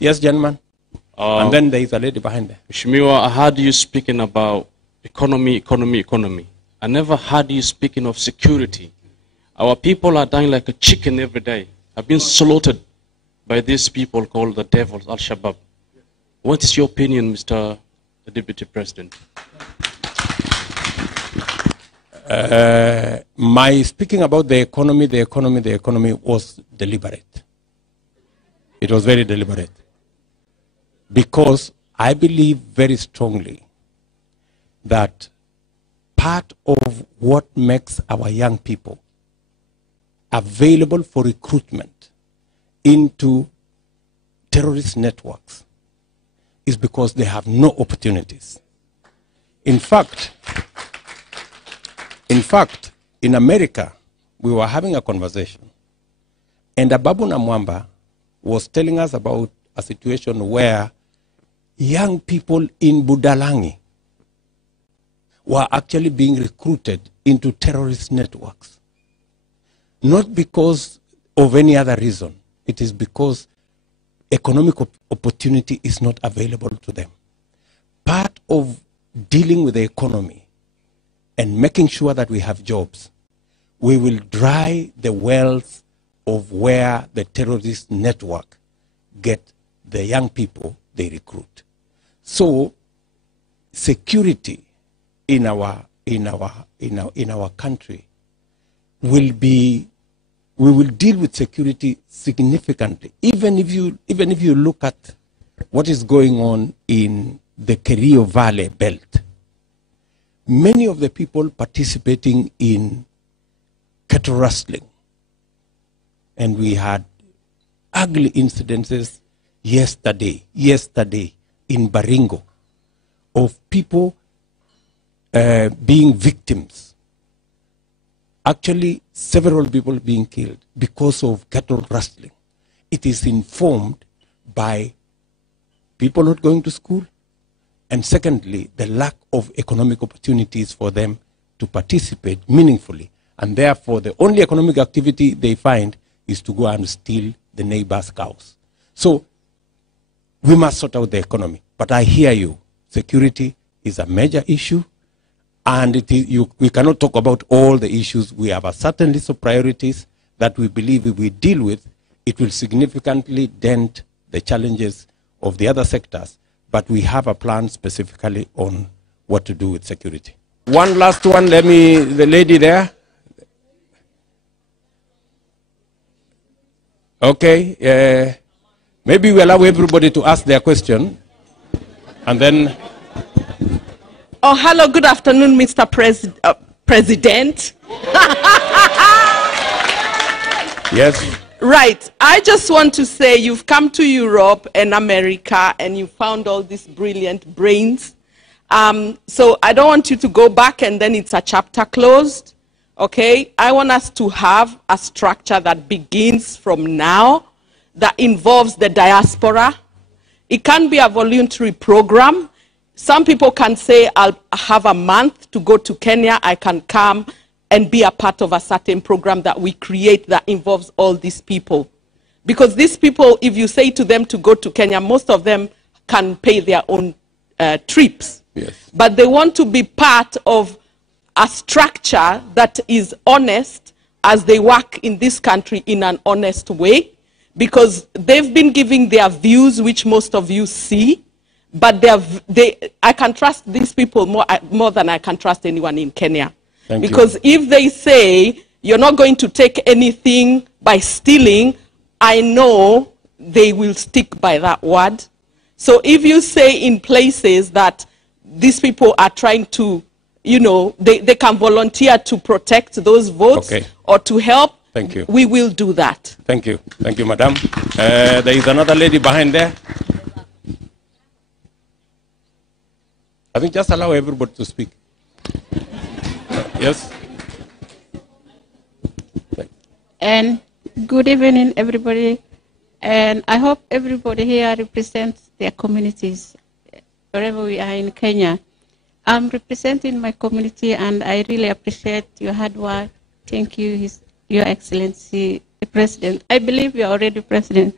Yes, gentlemen. And then there is a lady behind there. Mheshimiwa, I heard you speaking about economy. I never heard you speaking of security. Our people are dying like a chicken every day. I've been slaughtered by these people called the devils, Al-Shabaab. What is your opinion, Mr. Deputy President? My speaking about the economy was deliberate. It was very deliberate. Because I believe very strongly that part of what makes our young people available for recruitment into terrorist networks is because they have no opportunities. In fact, in America, we were having a conversation, and Ababu Namwamba was telling us about a situation where young people in Budalangi were actually being recruited into terrorist networks. Not because of any other reason. It is because economic opportunity is not available to them. Part of dealing with the economy and making sure that we have jobs, we will dry the wells of where the terrorist network get the young people they recruit. So security in our country will be, we will deal with security significantly. Even if you look at what is going on in the Kerio Valley belt, many of the people participating in cattle rustling, and we had ugly incidences yesterday in Baringo of people being victims. Actually, several people being killed because of cattle rustling. It is informed by people not going to school, and secondly, the lack of economic opportunities for them to participate meaningfully. And therefore, the only economic activity they find is to go and steal the neighbor's cows. So we must sort out the economy. But I hear you. Security is a major issue, and we cannot talk about all the issues. We have a certain list of priorities that we believe if we deal with, it will significantly dent the challenges of the other sectors. But we have a plan specifically on what to do with security. One last one, the lady there. Okay, maybe we allow everybody to ask their question, and then. Oh, hello, good afternoon, Mr. President. Yes. Right, I just want to say you've come to Europe and America and you found all these brilliant brains. So I don't want you to go back and then it's a chapter closed. Okay, I want us to have a structure that begins from now, that involves the diaspora. It can be a voluntary program. Some people can say, I'll have a month to go to Kenya, I can come and be a part of a certain program that we create that involves all these people. Because these people, if you say to them to go to Kenya, most of them can pay their own trips. Yes. But they want to be part of a structure that is honest as they work in this country in an honest way, because they've been giving their views, which most of you see, but I can trust these people more than I can trust anyone in Kenya. Thank because you. If they say you're not going to take anything by stealing, I know they will stick by that word. So if you say in places that these people are trying to, you know, they can volunteer to protect those votes, okay, or to help, thank you, we will do that. Thank you, madam. There is another lady behind there. I think just allow everybody to speak. Yes. And good evening, everybody. And I hope everybody here represents their communities, wherever we are in Kenya. I'm representing my community, and I really appreciate your hard work. Thank you, Your Excellency, the President. I believe you're already President.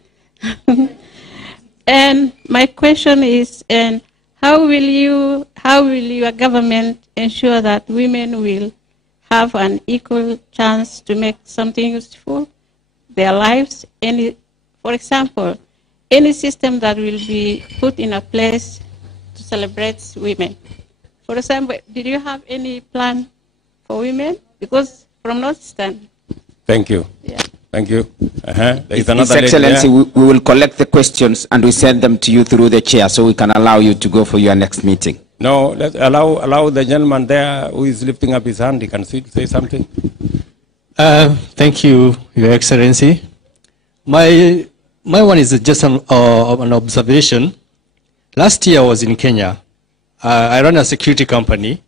And my question is, and how will your government ensure that women will have an equal chance to make something useful their lives? For example, any system that will be put in a place to celebrate women. For example, did you have any plan for women? Because from Northeastern. Thank you. Yeah. Thank you. There is His another lady Excellency, there. we will collect the questions and we send them to you through the chair so we can allow you to go for your next meeting. No, let's allow the gentleman there who is lifting up his hand. He can say something. Thank you, Your Excellency. My one is just an observation. Last year I was in Kenya. I run a security company,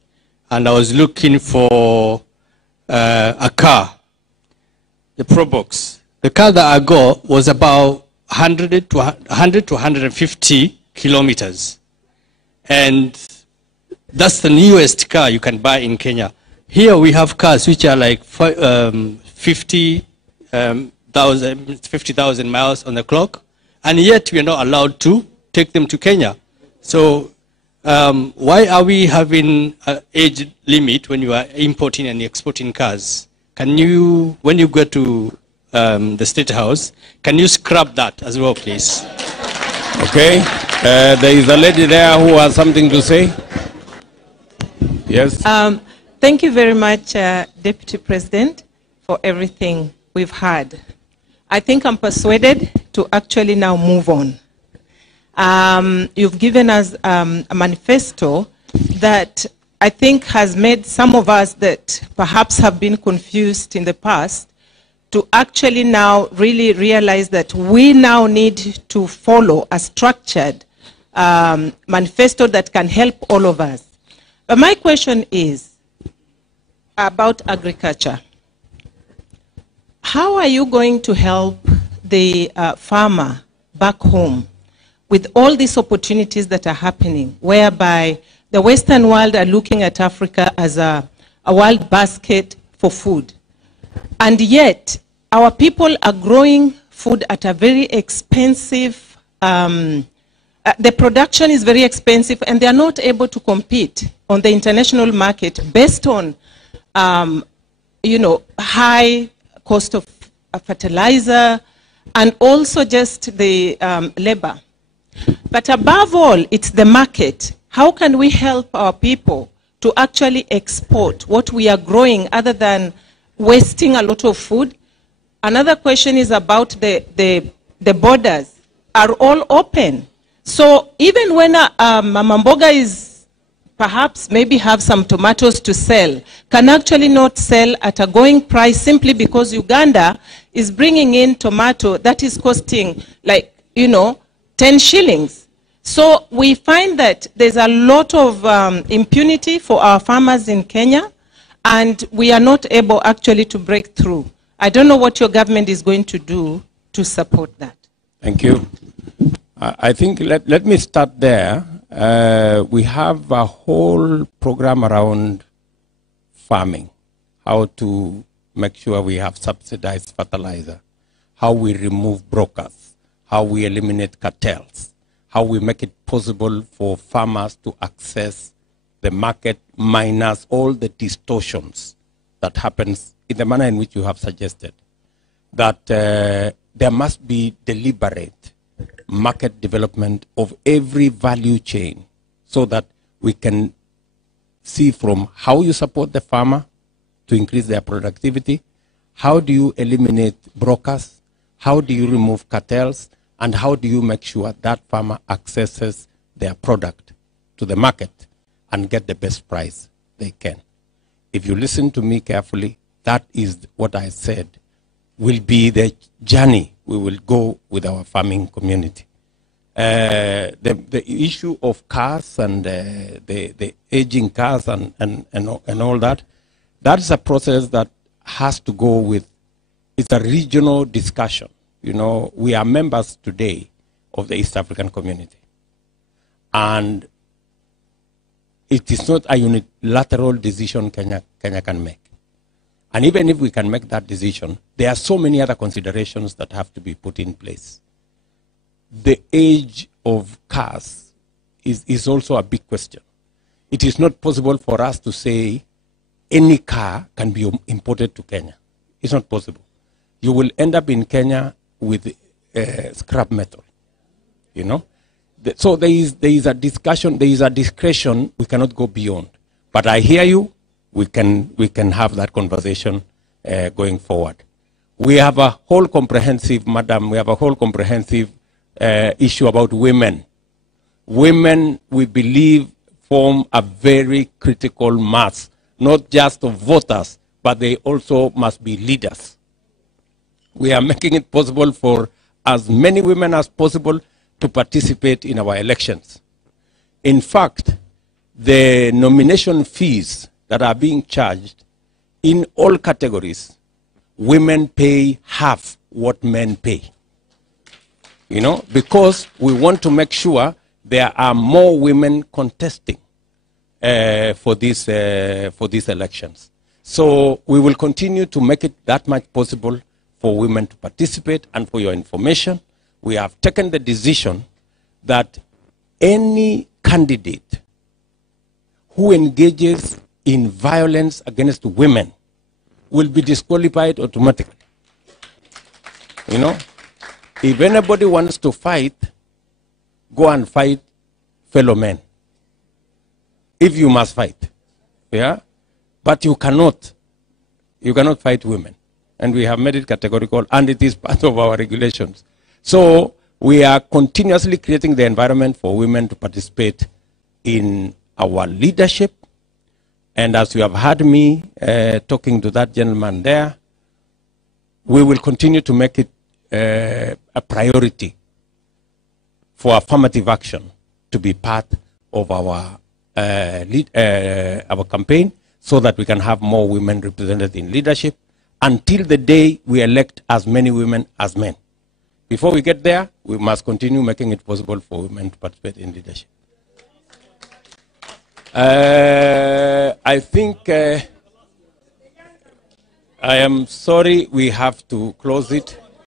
and I was looking for a car, the Probox. The car that I got was about 100 to 150 kilometers. And that's the newest car you can buy in Kenya. Here we have cars which are like 50,000 miles on the clock, and yet we are not allowed to take them to Kenya. So why are we having an age limit when you are importing and exporting cars? Can you, when you go to the State House, can you scrap that as well, please? Okay. There is a lady there who has something to say. Yes. Thank you very much, Deputy President, for everything we've had. I think I'm persuaded to actually now move on. You've given us a manifesto that I think has made some of us that perhaps have been confused in the past to actually now really realize that we now need to follow a structured manifesto that can help all of us. But my question is about agriculture. How are you going to help the farmer back home with all these opportunities that are happening, whereby the Western world are looking at Africa as a world basket for food, and yet our people are growing food at a very expensive, the production is very expensive, and they are not able to compete on the international market based on, you know, high cost of fertilizer and also just the labor. But above all, it's the market. How can we help our people to actually export what we are growing other than wasting a lot of food? Another question is about the borders are all open. So even when Mama Mboga is perhaps maybe have some tomatoes to sell, can actually not sell at a going price simply because Uganda is bringing in tomato that is costing like, you know, 10 shillings. So we find that there's a lot of impunity for our farmers in Kenya, and we are not able actually to break through. I don't know what your government is going to do to support that. Thank you. I think let me start there. We have a whole program around farming, how to make sure we have subsidized fertilizer, how we remove brokers, how we eliminate cartels, how we make it possible for farmers to access the market minus all the distortions that happens in the manner in which you have suggested. That there must be deliberate market development of every value chain so that we can see from how you support the farmer to increase their productivity, how do you eliminate brokers, how do you remove cartels, and how do you make sure that farmer accesses their product to the market and get the best price they can. If you listen to me carefully, that is what I said will be the journey we will go with our farming community. The issue of cars and the aging cars and all that, that is a process that has to go with, it's a regional discussion. You know, we are members today of the East African community. And it is not a unilateral decision Kenya can make. And even if we can make that decision, there are so many other considerations that have to be put in place. the age of cars is also a big question. It is not possible for us to say any car can be imported to Kenya. It's not possible. You will end up in Kenya with scrap metal, you know. So there is a discussion, there is a discretion we cannot go beyond. But I hear you, we can have that conversation going forward. We have a whole comprehensive, madam, we have a whole comprehensive issue about women. Women, we believe, form a very critical mass, not just of voters, but they also must be leaders. We are making it possible for as many women as possible to participate in our elections. In fact, the nomination fees that are being charged in all categories, women pay half what men pay. You know, because we want to make sure there are more women contesting for these elections. So we will continue to make it that much possible for women to participate. And for your information, we have taken the decision that any candidate who engages in violence against women will be disqualified automatically. You know, if anybody wants to fight, go and fight fellow men. If you must fight, yeah? But you cannot fight women. And we have made it categorical, and it is part of our regulations. So we are continuously creating the environment for women to participate in our leadership. And as you have heard me talking to that gentleman there, we will continue to make it a priority for affirmative action to be part of our campaign, so that we can have more women represented in leadership until the day we elect as many women as men. Before we get there, we must continue making it possible for women to participate in leadership. I think I am sorry we have to close it.